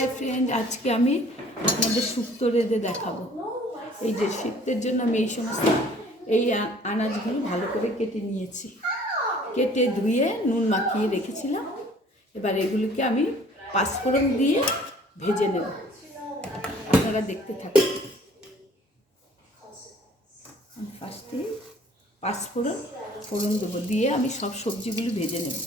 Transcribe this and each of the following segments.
Hi friend, আজকে আমি আপনাদের শুক্তো রেঁধে দেখাবো। এই যে শুক্তের জন্য আমি এই সমস্ত আনাজগুলো ভালো করে কেটে নিয়েছি, কেটে ধুয়ে নুন মাখিয়ে রেখেছিলাম। এবার এগুলোকে আমি পাঁচফোড়ন দিয়ে ভেজে নেব। আপনারা দেখতে থাকুন। আমি ফার্স্টে পাঁচফোড়ন দেবো, দিয়ে আমি সব সবজিগুলো ভেজে নেব।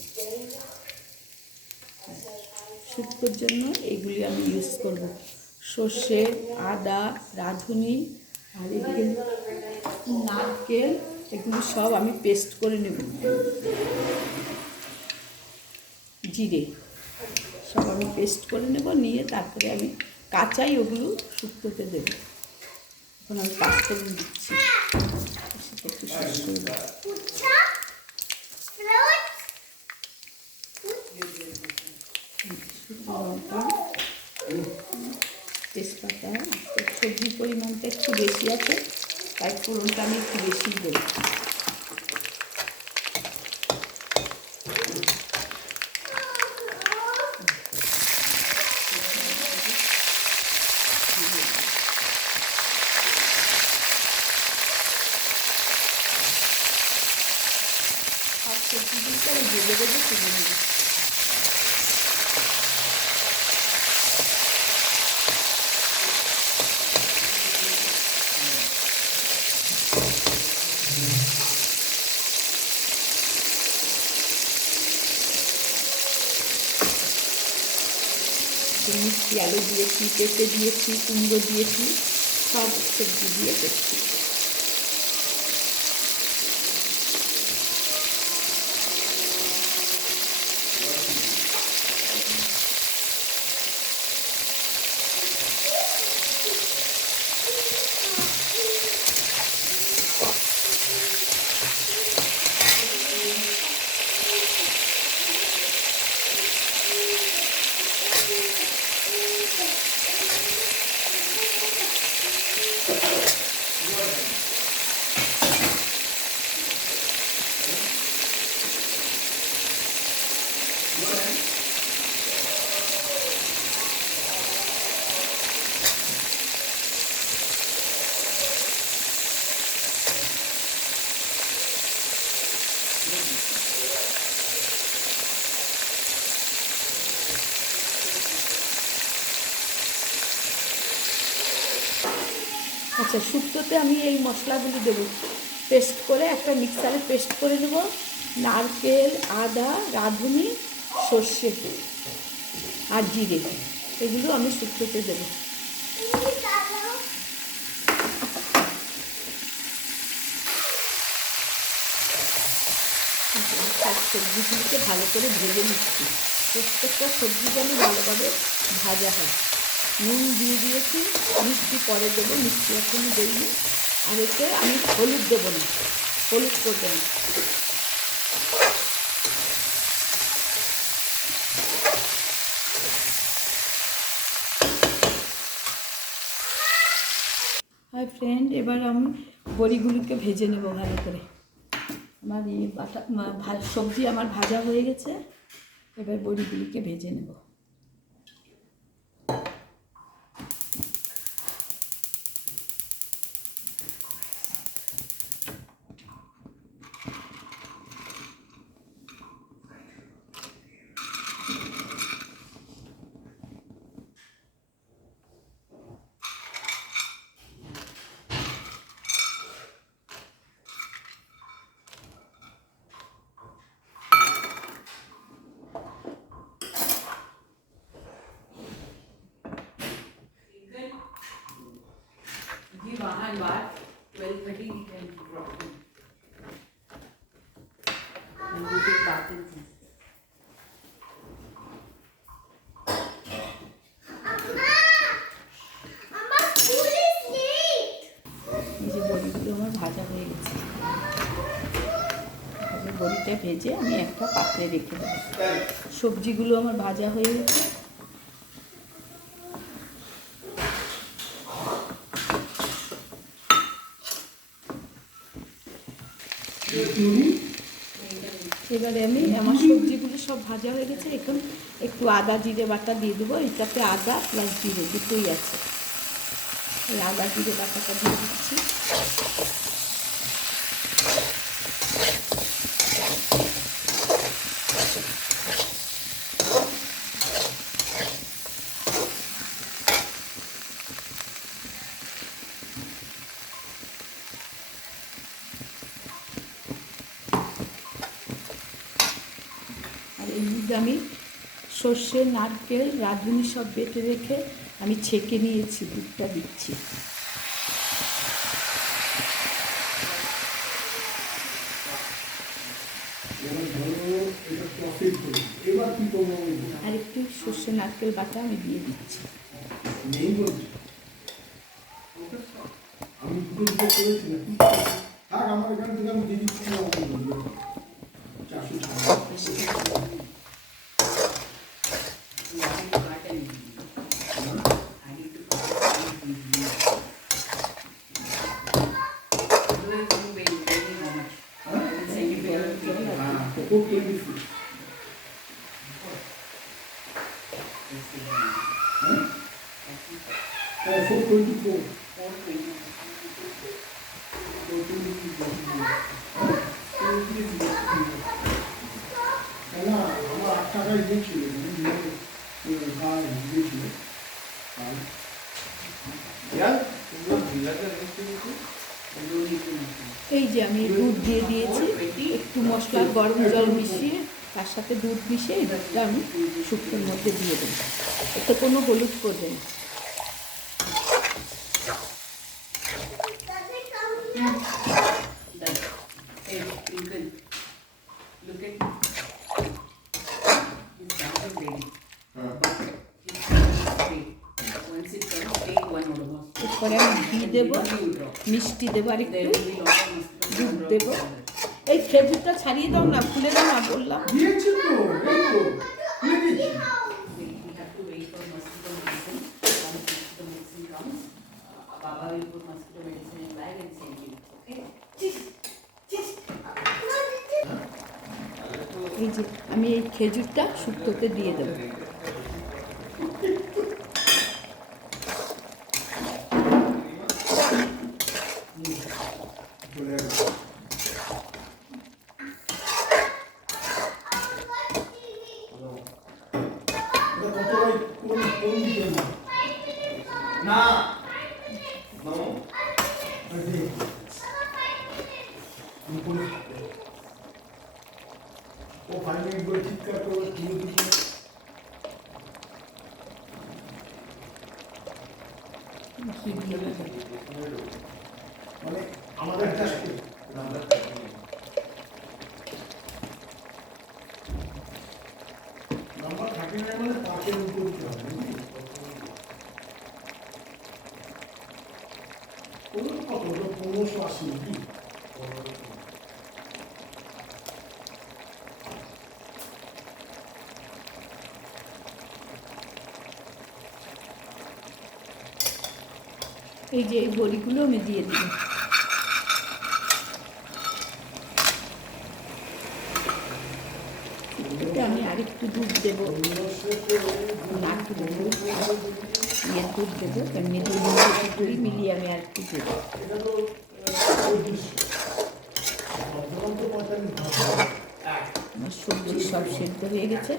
শুক্তোর জন্য এগুলি আমি ইউজ করব। সর্ষে, আদা, রাঁধুনি আর এদিকে নারকেল, এগুলো সব আমি পেস্ট করে নেব। জিরে সব আমি পেস্ট করে নেব, নিয়ে তারপরে আমি কাঁচাই ওগুলো শুক্তোতে দেব। এখন আমি পাঁচফোড়ন দিচ্ছি, সেটা একটু সর্ষে লঙ্কা, তেজপাতা। সবজির পরিমাণটা একটু বেশি আছে, তাই ফোড়নটা আমি একটু বেশি দেব। আর সবজিগুলোকে আমি ভেজে ভেজে তুলে নেব। মিষ্টি আলু দিয়েছি, পেঁপে দিয়েছি, কুমড়ো দিয়েছি, সব সবজি দিয়ে করছি। আচ্ছা, শুক্তোতে আমি এই মশলাগুলি দেবো, পেস্ট করে একটা মিক্সারে পেস্ট করে নেব। নারকেল, আদা, রাঁধুনি, সর্ষে আর জিরে, এগুলো আমি শুক্তোতে দেবো। সব সবজিগুলিকে ভালো করে ভেজে নিচ্ছি। প্রত্যেকটা সবজি যেন ভালোভাবে ভাজা হয়। নুন দিয়ে দিয়েছি, মিষ্টি পরে দেবো, মিষ্টি এখনই দিইনি। আর এতে আমি হলুদ দেবো না, হলুদ করবো না। হাই ফ্রেন্ড, এবার আমি বড়িগুলিকে ভেজে নেব ভালো করে। আমার এই সবজি আমার ভাজা হয়ে গেছে, এবার বড়িগুলিকে ভেজে নেব। वाहन बार 12:30 we can drop in. And we take bath in. এই যে বড়িগুলো আমার ভাজা হয়ে গেছে, বড়িটা ভেজে আমি একটা পাত্রে রেখে দেবো। সবজিগুলো আমার ভাজা হয়ে গেছে। এবারে আমি আমার সবজিগুলো সব ভাজা হয়ে গেছে। এখন একটু আদা জিরে বাটা দিয়ে দেবো। এটাতে আদা প্লাস জিরে দুটোই আছে। এই আদা জিরে বাটাটা দিয়ে দিচ্ছি। আর এই মধ্যে আমি সর্ষে, নারকেল, রাঁধুনি সব বেটে রেখে আমি ছেঁকে নিয়েছি, দুধটা দিচ্ছি। আর একটু সর্ষে নারকেল বাটা আমি দিয়ে দিচ্ছি। এই যে আমি দুধ দিয়ে দিয়েছি, একটু মশলা গরম জল মিশিয়ে তার সাথে দুধ মিশিয়ে এই দুধটা আমি শুক্তোর মধ্যে দিয়ে দেবো। এতে কোনো হলুদ করবে না। এরপরে আমি ঘি দেবো, মিষ্টি দেবো, আর একটু দুধ দেবো। এই খেজুরটা ছাড়িয়ে দাও না, খুলে দাও না, বললাম। এই যে আমি এই খেজুরটা শুক্তোতে দিয়ে দেবো। মানে আমাদের নাম্বার 39 মানে 5 এর উপর দিতে হবে। কত 1580 নাকি? এই যে এই বড়িগুলো আমি দিয়ে দিই। আমি আরেকটু দুধ দেবো, নারকেল দুধ, ইয়ের দুধ দেবো, এমনি দুধ মিলিয়ে আমি আরেকটু দেবো। আমার সবজি সব সেদ্ধ হয়ে গেছে।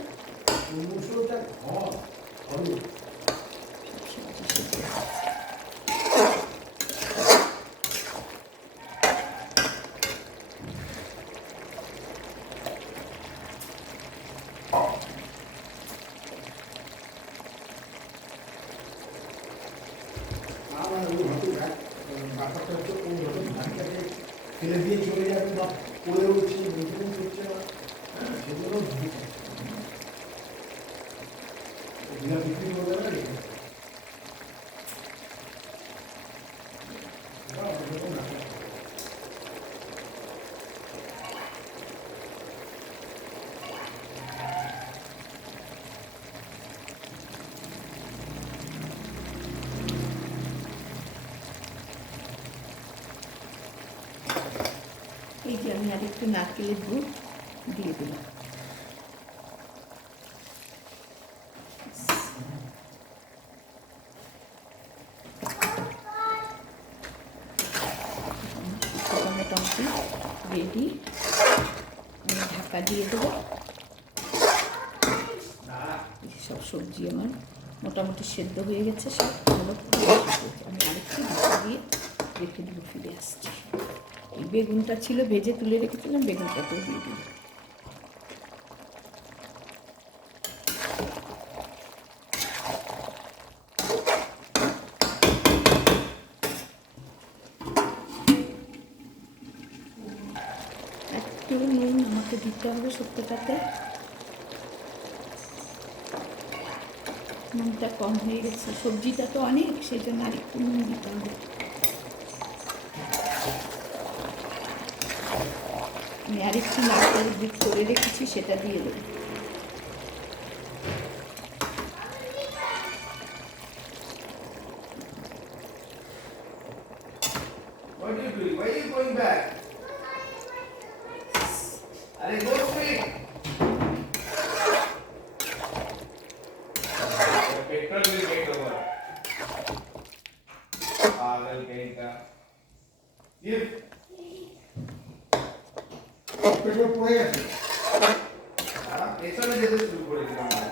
ফেলে দিয়ে চলে যাবে বা পড়ে উঠছে, মেনটেন্স হচ্ছে না, সেগুলো বিক্রি করবে না। এই যে আমি আরেকটু নারকেলের দুধ দিয়ে দিলাম। দিয়ে দেবো। সব সবজি আমার মোটামুটি সেদ্ধ হয়ে গেছে, সব ভালো করে আমি আরেকটু ঢাকা দিয়ে রেখে দেবো, ফিরে আসছি। এই বেগুনটা ছিল ভেজে তুলে রেখেছিলাম, বেগুনটাতেও দিয়ে দিই। একটু নুন আমাকে দিতে হবে শুক্তোটাতে, নুনটা কম হয়ে গেছে, সবজিটা তো অনেক, সেই জন্য আর একটু নুন দিতে হবে। আমি আরেকটু নারকেল দুধ করে রেখেছি, সেটা দিয়ে দেবো। What are you doing? Why are you going back? अरे go straight. Petrol will get over. पागल कहीं का। Give. पेट्रोल पड़े गए। हाँ, ऐसा नहीं जैसे शुरू करेगी हमारे।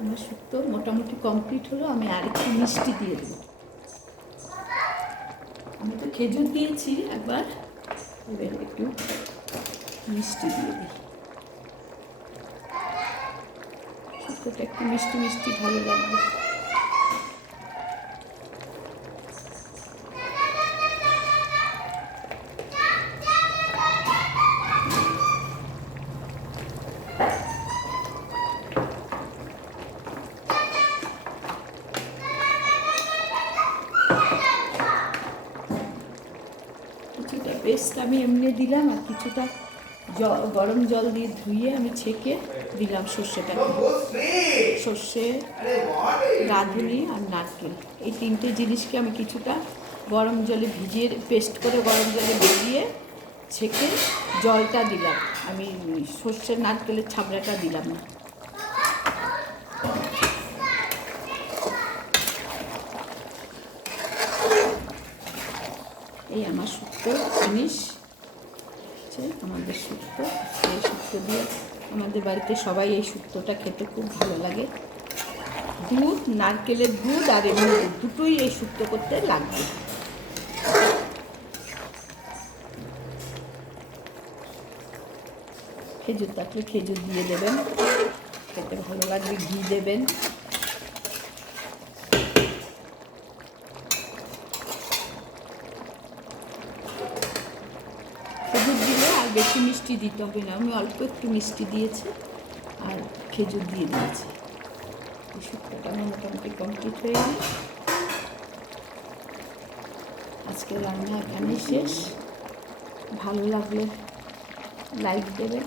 আমার শুক্তো মোটামুটি কমপ্লিট হলো, আমি আরেকটু মিষ্টি দিয়ে দেবো। আমি তো খেজুর দিয়েছি একবার, এবার একটু মিষ্টি দিয়ে দিই। শুক্তোটা একটু মিষ্টি মিষ্টি ভালো লাগবে। কিছুটা পেস্ট আমি এমনি দিলাম, আর কিছুটা গরম জল দিয়ে ধুয়ে আমি ছেঁকে দিলাম সর্ষেটাকে। No, go straight. সর্ষে, अरे what are you রাঁধুনি আর নারকেল, এই তিনটে জিনিসকে আমি কিছুটা গরম জলে ভিজিয়ে, পেস্ট করে গরম জলে ভিজিয়ে ছেঁকে জলটা দিলাম, আমি সর্ষের নারকেলের ছাবড়াটা দিলাম না। এই আমার শুক্তো জিনিস হচ্ছে আমাদের শুক্তো। এই শুক্তো দিয়ে আমাদের বাড়িতে সবাই এই শুক্তোটা খেতে খুব ভালো লাগে। দুধ, নারকেলের দুধ আর এমনি দুধ দুটোই এই শুক্তো করতে লাগবে। খেজুর থাকলে খেজুর দিয়ে দেবেন, খেতে ভালো লাগবে। ঘি দেবেন। খেজুর দিলে আর বেশি মিষ্টি দিতে হবে না, আমি অল্প একটু মিষ্টি দিয়েছি আর খেজুর দিয়ে দিয়েছি। এই শুক্তোটা আমার মোটামুটি কমপ্লিট হয়ে গেল। আজকের রান্না এখানেই শেষ। ভালো লাগলে লাইক দেবেন।